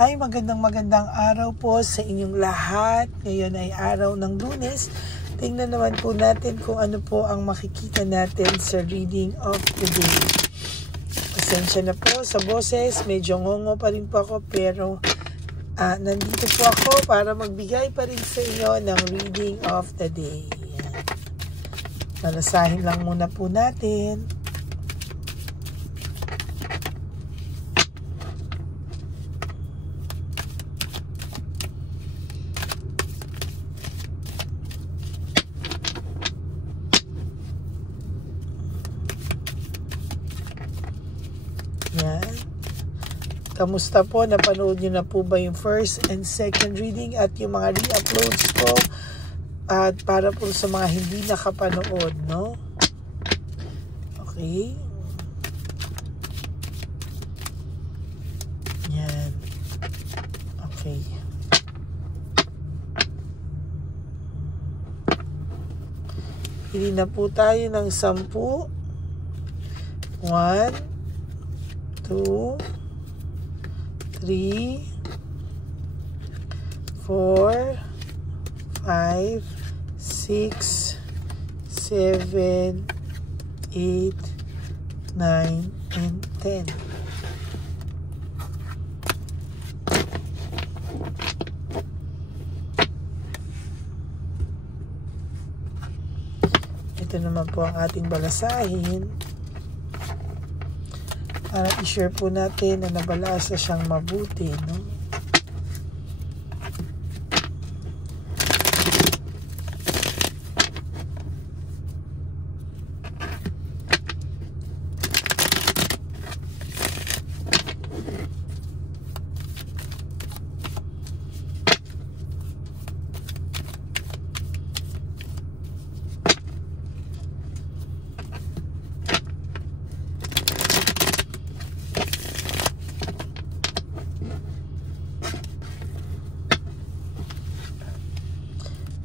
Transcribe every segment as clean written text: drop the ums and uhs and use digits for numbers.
Hi, magandang araw po sa inyong lahat. Ngayon ay araw ng Lunes. Tingnan naman po natin kung ano po ang makikita natin sa reading of the day. Pasensya na po sa boses, medyo ngongo pa rin po ako pero nandito po ako para magbigay pa rin sa inyo ng reading of the day. Yan. Nalasahin lang muna po natin. Yan. Kamusta po? Napanood nyo na po ba yung first and second reading at yung mga re-uploads ko? At para po sa mga hindi nakapanood, no? Okay. Yan. Okay. Pili na po tayo ng 10. 1, 2, 3, 4, 5, 6, 7, 8, 9, and 10. Ito naman po ang ating balasahin. Para i-share po natin na nabalasa siyang mabuti, no?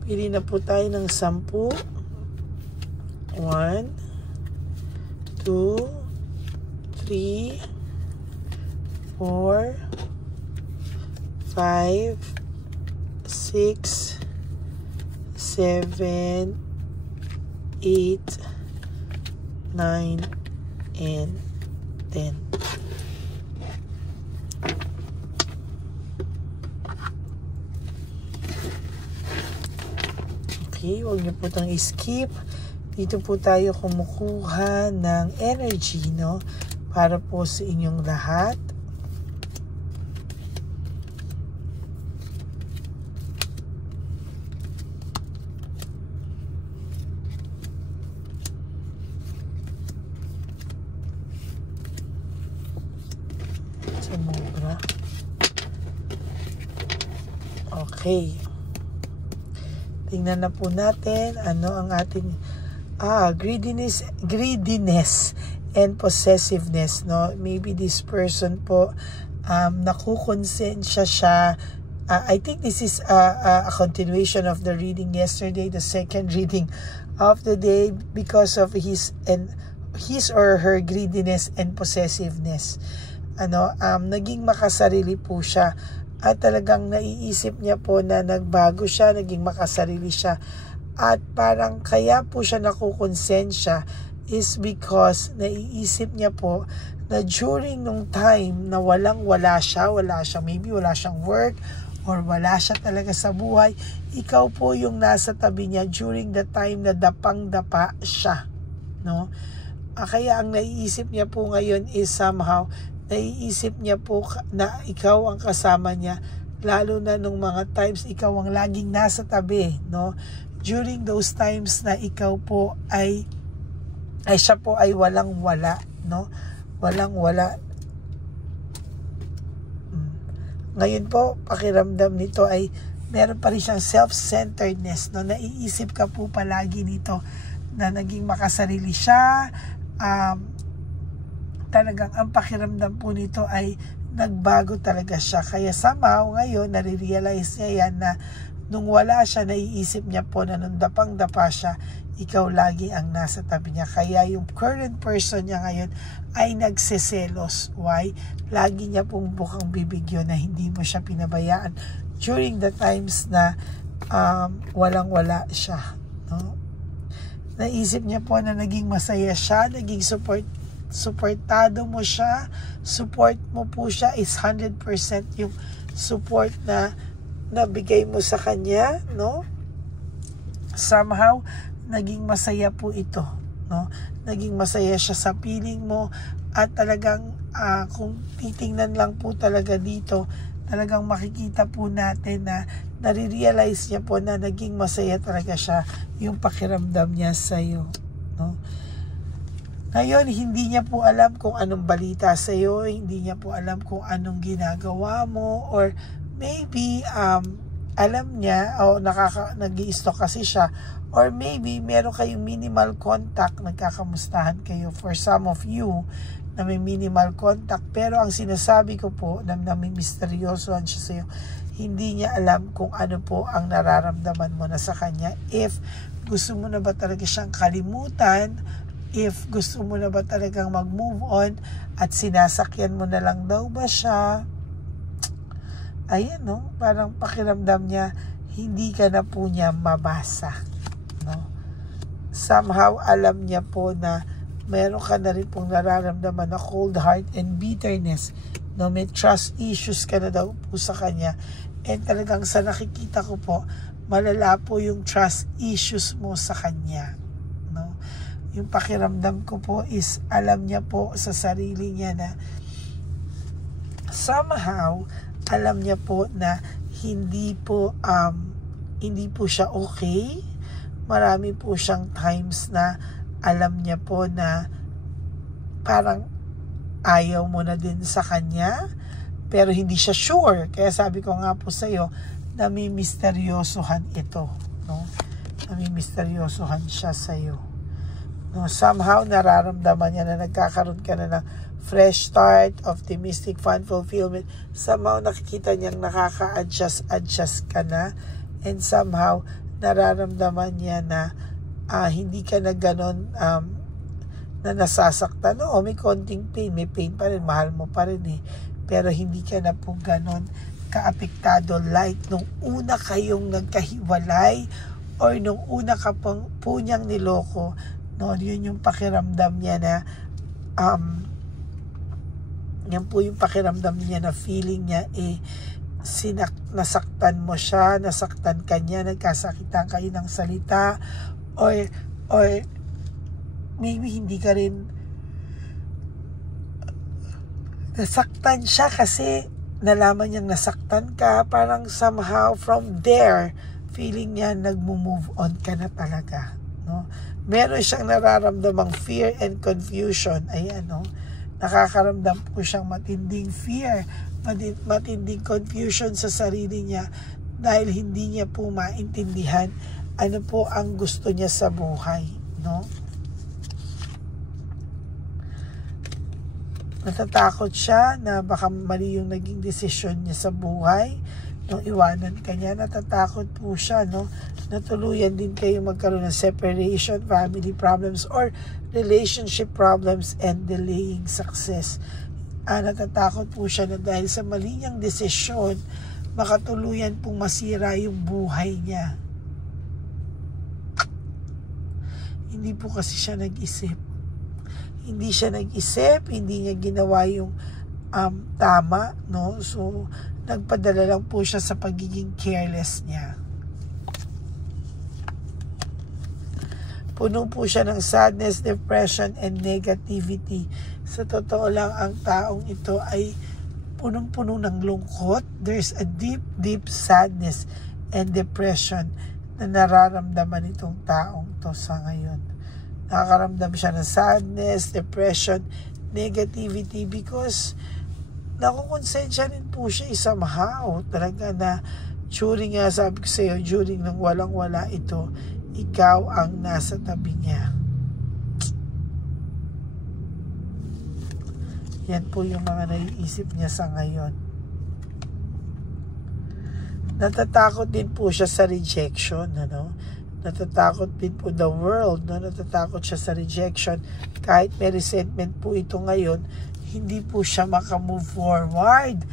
Pili na po tayo ng 10. 1, 2, 3, 4, 5, 6, 7, 8, 9, and 10. Okay, huwag niyo po itong skip. Dito po tayo kumukuha ng energy, no? Para po sa inyong lahat. Sumobra. Okay. Tingnan na po natin ano ang ating greediness and possessiveness, no? Maybe this person po nakukonsensya siya. I think this is a continuation of the reading yesterday, the second reading of the day, because of his or her greediness and possessiveness. Naging makasarili po siya. At talagang naiisip niya po na nagbago siya, naging makasarili siya. At parang kaya po siya nakukonsensya is because naiisip niya po na during nung time na wala siya, maybe wala siyang work or wala siya talaga sa buhay, ikaw po yung nasa tabi niya during the time na dapang-dapa siya, no? Kaya ang naiisip niya po ngayon is somehow naiisip niya po na ikaw ang kasama niya, lalo na nung mga times ikaw ang laging nasa tabi, no? During those times na ikaw po ay siya po ay walang-wala, no? Walang-wala. Ngayon po, pakiramdam nito ay meron pa rin siyang self-centeredness, no? Naiisip ka po palagi nito na naging makasarili siya. Talagang ang pakiramdam po nito ay nagbago talaga siya. Kaya somehow ngayon nare-realize niya yan na nung wala siya, naiisip niya po na nung dapang-dapa siya, ikaw lagi ang nasa tabi niya. Kaya yung current person niya ngayon ay nagseselos. Why? Lagi niya pong bukang bibigyo na hindi mo siya pinabayaan during the times na walang-wala siya. No? Naisip niya po na naging masaya siya, naging supportado mo siya, support mo po siya is 100% yung support na nabigay mo sa kanya, no? Somehow naging masaya po ito, no? Naging masaya siya sa piling mo at talagang kung titingnan lang po talaga dito, talagang makikita po natin na nare-realize niya po na naging masaya talaga siya yung pakiramdam niya sa iyo, no? Ngayon, hindi niya po alam kung anong balita sa iyo, hindi niya po alam kung anong ginagawa mo, or maybe alam niya o nag-i-stalk kasi siya, or maybe meron kayong minimal contact, nagkakamustahan kayo. For some of you na may minimal contact, pero ang sinasabi ko po na may misteryosohan siya sa iyo, hindi niya alam kung ano po ang nararamdaman mo na sa kanya. If gusto mo na ba talaga siyang kalimutan, if gusto mo na ba talagang mag-move on, at sinasakyan mo na lang daw ba siya, ayan, no? Parang pakiramdam niya, hindi ka na po niya mabasa, no? Somehow, alam niya po na meron ka na rin pong nararamdaman na cold heart and bitterness, no? May trust issues ka na daw po sa kanya, and talagang sa nakikita ko po, malala po yung trust issues mo sa kanya, no? Yung pakiramdam ko po is alam niya po sa sarili niya na somehow alam niya po na hindi po siya okay. Marami po siyang times na alam niya po na parang ayaw mo na din sa kanya, pero hindi siya sure. Kaya sabi ko nga po sa iyo, nami-misteryosohan ito, no? Nami-misteryosohan siya sa iyo. No, somehow nararamdaman niya na nagkakaroon ka na ng fresh start, optimistic, fun fulfillment. Somehow nakikita niyang nakaka-adjust ka na, and somehow nararamdaman niya na hindi ka na ganon na nasasaktan. No, may konting pain, may pain pa rin, mahal mo pa rin eh, pero hindi ka na po ganon kaapektado like nung una kayong nagkahiwalay, or nung una ka po niyang niloko. No, yun yung pakiramdam niya na yan po yung pakiramdam niya na feeling niya nasaktan mo siya, nasaktan ka niya, nagkasakitan kayo ng salita, or maybe hindi ka rin nasaktan siya kasi nalaman niyang nasaktan ka. Parang somehow from there feeling niya nagmo-move on ka na talaga, no? Meron siyang nararamdamang fear and confusion. Ayan, no? Nakakaramdam po siyang matinding fear, matinding confusion sa sarili niya dahil hindi niya po maintindihan ano po ang gusto niya sa buhay, no? Natatakot siya na baka mali yung naging desisyon niya sa buhay nung iwanan ka niya. Natatakot po siya, no? Natuluyan din kayo magkaroon ng separation, family problems, or relationship problems and delaying success. Natatakot po siya na dahil sa mali niyang desisyon, makatuluyan pong masira yung buhay niya. Hindi po kasi siya nag-isip. Hindi siya nag-isip, hindi niya ginawa yung tama, no? So, nagpadala lang po siya sa pagiging careless niya. Puno po siya ng sadness, depression, and negativity. Sa totoo lang, ang taong ito ay punong-puno ng lungkot. There's a deep, deep sadness and depression na nararamdaman itong taong to sa ngayon. Nakakaramdam siya ng sadness, depression, negativity, because nakukonsensya rin po siya somehow. Talaga na during nga, sabi ko sa'yo, during nang walang-wala ito, ikaw ang nasa tabi niya. Yan po yung mga naiisip niya sa ngayon. Natatakot din po siya sa rejection, ano? Natatakot din po the world, no? Natatakot siya sa rejection. Kahit may resentment po ito ngayon, hindi po siya makamove forward.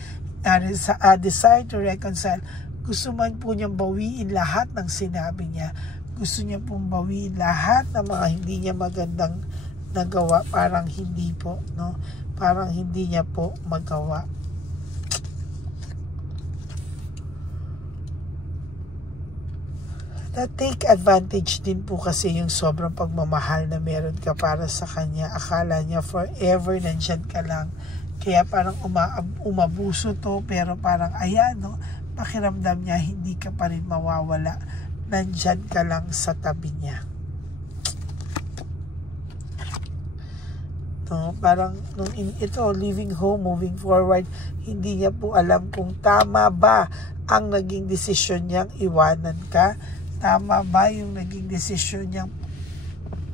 Desire to reconcile. Gusto man po niyang bawiin lahat ng sinabi niya. Gusto niya pong bawiin lahat ng mga hindi niya magandang nagawa. Parang hindi po, no? Parang hindi niya po magawa. Na-take advantage din po kasi yung sobrang pagmamahal na meron ka para sa kanya. Akala niya forever nandyan ka lang. Kaya parang umabuso to, pero parang ayan, no? Pakiramdam niya hindi ka pa rin mawawala. Nandyan ka lang sa tabi niya. No? Parang ito, leaving home, moving forward, hindi niya po alam kung tama ba ang naging desisyon niyang iwanan ka. Tama ba yung naging desisyon niyang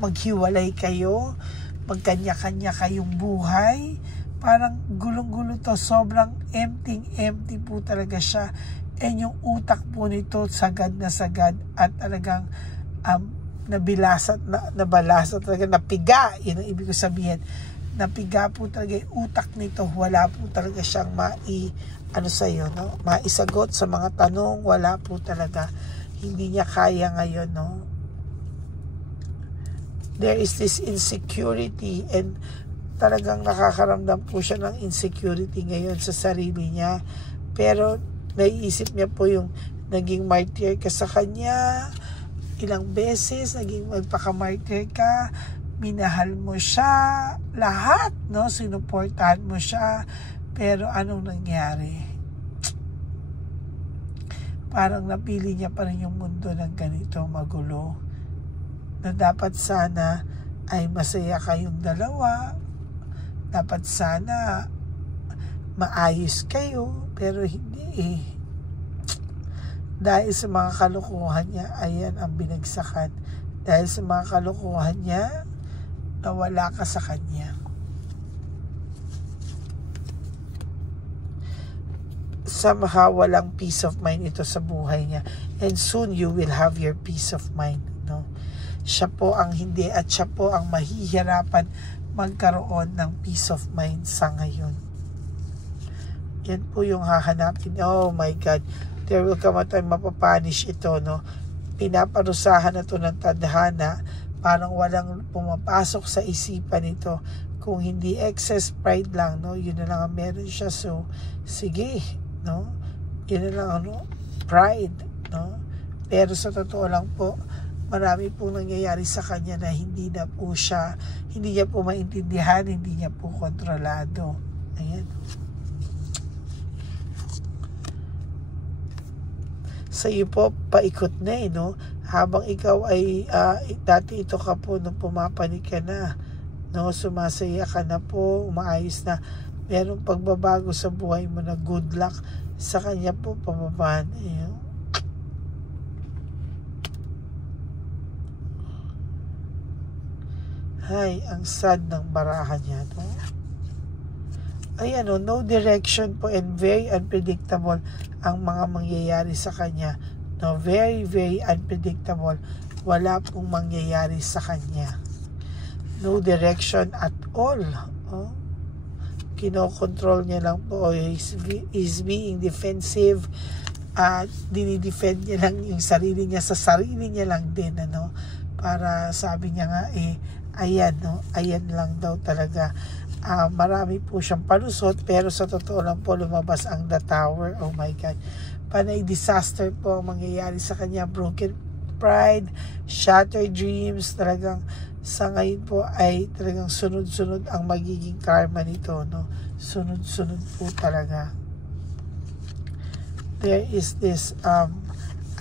maghiwalay kayo, magkanya-kanya kayong buhay? Parang gulong-gulo to, sobrang empty po talaga siya. And yung utak po nito sagad na sagad at talagang nabalasa talaga, napiga. Yun ang ibig ko sabihin. Napiga po talaga yung utak nito. Wala po talaga siyang maisagot sa mga tanong. Wala po talaga. Hindi niya kaya ngayon, no? There is this insecurity and talagang nakakaramdam po siya ng insecurity ngayon sa sarili niya. Pero naiisip niya po yung naging martyr ka sa kanya. Ilang beses naging magpaka-martyr ka. Minahal mo siya. Lahat, no? Sinuportahan mo siya. Pero anong nangyari? Parang napili niya pa rin yung mundo ng ganito magulo. Na dapat sana ay masaya kayong dalawa. Dapat sana maayos kayo. Pero hindi eh. Dahil sa mga kalokohan niya, ayan ang binagsakan. Dahil sa mga kalokohan niya, nawala ka sa kanya. Somehow walang peace of mind ito sa buhay niya, and soon you will have your peace of mind, no? Siya po ang hindi, at siya po ang mahihirapan magkaroon ng peace of mind sa ngayon. Yan po yung hahanapin. Oh my God, there will come a time mapapanish ito, no? Pinaparusahan na to ng tadhana, parang walang pumapasok sa isipan nito. Kung hindi excess pride lang, no? Yun na lang ang meron siya. So sige, no? Yun na lang, ano? Pride, no? Pero sa totoo lang po, marami pong nangyayari sa kanya na hindi niya po maintindihan, hindi niya po kontrolado. Ayan. Sa iyo po, paikot na eh, no? Habang ikaw ay, dati ito ka po nung pumapanik ka na, no? Sumasaya ka na po, umaayos na. Merong pagbabago sa buhay mo na good luck. Sa kanya po, pababaan. Ayan. Ay, ang sad ng barahan niya, no? Ayan, no direction po and very unpredictable ang mga mangyayari sa kanya. No, very, very unpredictable. Wala pong mangyayari sa kanya. No direction at all. Oh? Kinokontrol niya lang po. He's being defensive. Dinidefend niya lang yung sarili niya sa sarili niya lang din, ano? Para sabi niya nga, ayan, no? Ayan lang daw talaga. Marami po siyang palusot, pero sa totoo lang po lumabas ang The Tower. Oh my God. Panay disaster po ang mangyayari sa kanya. Broken pride, shattered dreams. Talagang sa ngayon po ay talagang sunod-sunod ang magiging karma nito, no? Sunod-sunod po talaga. There is this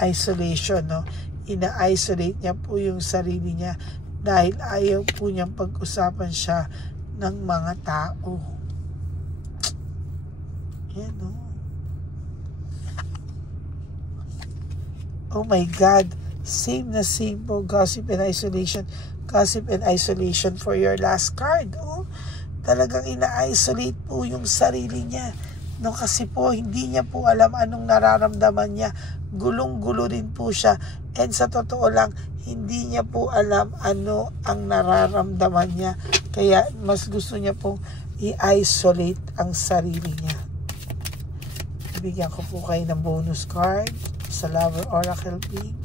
isolation, no? Ina-isolate niya po yung sarili niya dahil ayaw po niyang pag-usapan siya ng mga tao. Yan, no? Oh my God. Same na same po. Gossip and isolation. Gossip and isolation for your last card. Oh, talagang ina-isolate po yung sarili niya. No, kasi po hindi niya po alam anong nararamdaman niya. Gulong-gulo din po siya. And sa totoo lang, hindi niya po alam ano ang nararamdaman niya. Kaya mas gusto niya pong i-isolate ang sarili niya. Bigyan ko po kayo ng bonus card sa Lover Oracle Pig.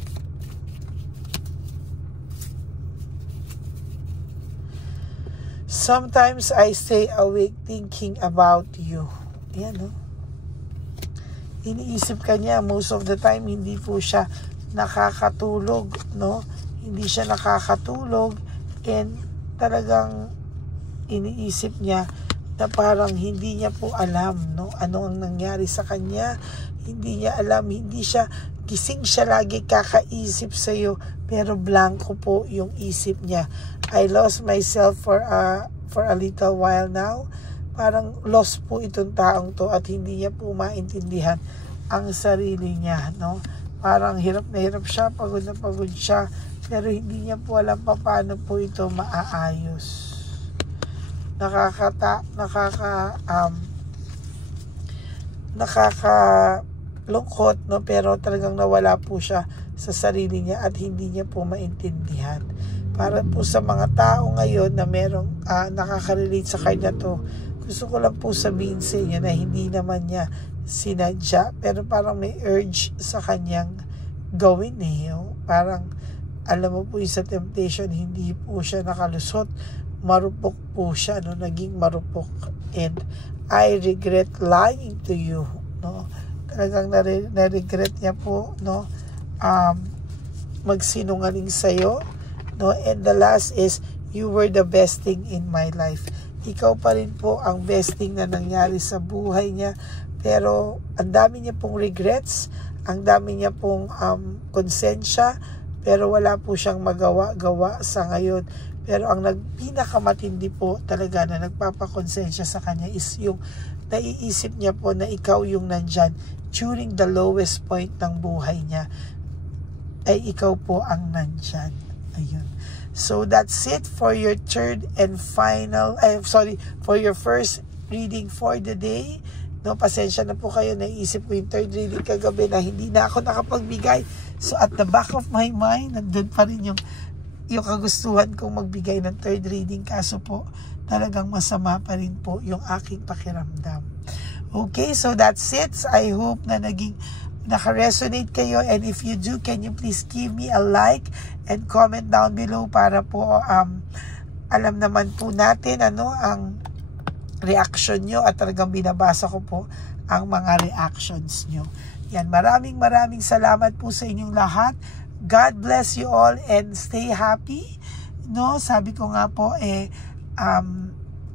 Sometimes I stay awake thinking about you. Yan, no? Iniisip ka niya. Most of the time, hindi po siya nakakatulog, no? Hindi siya nakakatulog. And talagang iniisip niya na parang hindi niya po alam, no? Ano ang nangyari sa kanya. Hindi niya alam. Hindi siya, gising siya lagi kakaisip sa'yo. Pero blanco po yung isip niya. I lost myself for a little while now. Parang lost po itong taong to at hindi niya po maintindihan ang sarili niya, no? Parang hirap na hirap siya, pagod na pagod siya, pero hindi niya po alam paano po ito maaayos. Nakakalungkot, no? Pero talagang nawala po siya sa sarili niya at hindi niya po maintindihan. Para po sa mga tao ngayon na merong nakaka-relate sa kanya to, gusto ko lang po sabihin sa inyo na hindi naman niya sinadya, pero parang may urge sa kanyang gawin Parang, alam mo po yung sa temptation, hindi po siya nakalusot. Marupok po siya, no? Naging marupok. And I regret lying to you, no? Talagang na-regret niya po, no? Magsinungaling sa'yo. No, and the last is, you were the best thing in my life. Ikaw pa rin po ang best thing na nangyari sa buhay niya. Pero ang dami niya pong regrets, ang dami niya pong konsensya, pero wala po siyang magawa sa ngayon. Pero ang pinakamatindi po talaga na nagpapakonsensya sa kanya is yung naiisip niya po na ikaw yung nandyan during the lowest point ng buhay niya, ay ikaw po ang nandyan. Ayun. So that's it for your third and final, for your first reading for the day. No, pasensya na po kayo, naisip ko yung third reading kagabi na hindi na ako nakapagbigay. So at the back of my mind, nandun pa rin yung kagustuhan kong magbigay ng third reading, kaso po talagang masama pa rin po yung aking pakiramdam. Okay, so that's it. I hope na naka-resonate kayo, and if you do, can you please give me a like and comment down below para po alam naman po natin ang reaction nyo at talagang binabasa ko po ang mga reactions nyo. Yan, maraming salamat po sa inyong lahat. God bless you all and stay happy. No, sabi ko nga po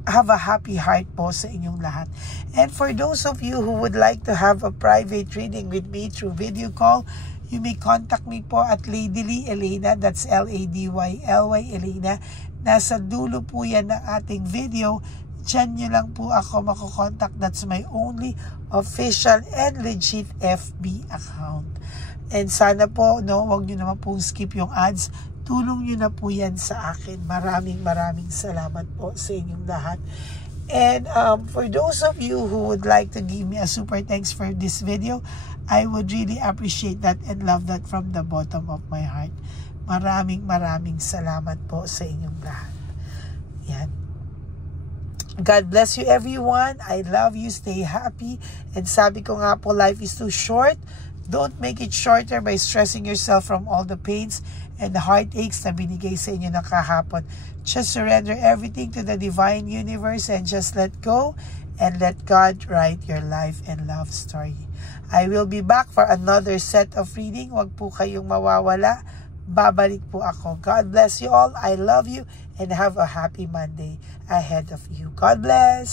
have a happy heart po sa inyong lahat. And for those of you who would like to have a private reading with me through video call, you may contact me po at Ladyly Elena, that's Ladyly Elena. Nasa dulo po yan ng ating video. Diyan nyo lang po ako makokontak. That's my only official and legit FB account. And sana po, no, wag nyo naman po skip yung ads. Tulong nyo na po yan sa akin. Maraming salamat po sa inyong lahat. And for those of you who would like to give me a super thanks for this video, I would really appreciate that and love that from the bottom of my heart. Maraming salamat po sa inyong lahat. Yan. God bless you everyone. I love you. Stay happy. And sabi ko nga po, life is too short. Don't make it shorter by stressing yourself from all the pains and the heartaches na binigay sa inyo ng kahapon. Just surrender everything to the divine universe and just let go and let God write your life and love story. I will be back for another set of reading. Huwag po kayong mawawala. Babalik po ako. God bless you all. I love you and have a happy Monday ahead of you. God bless.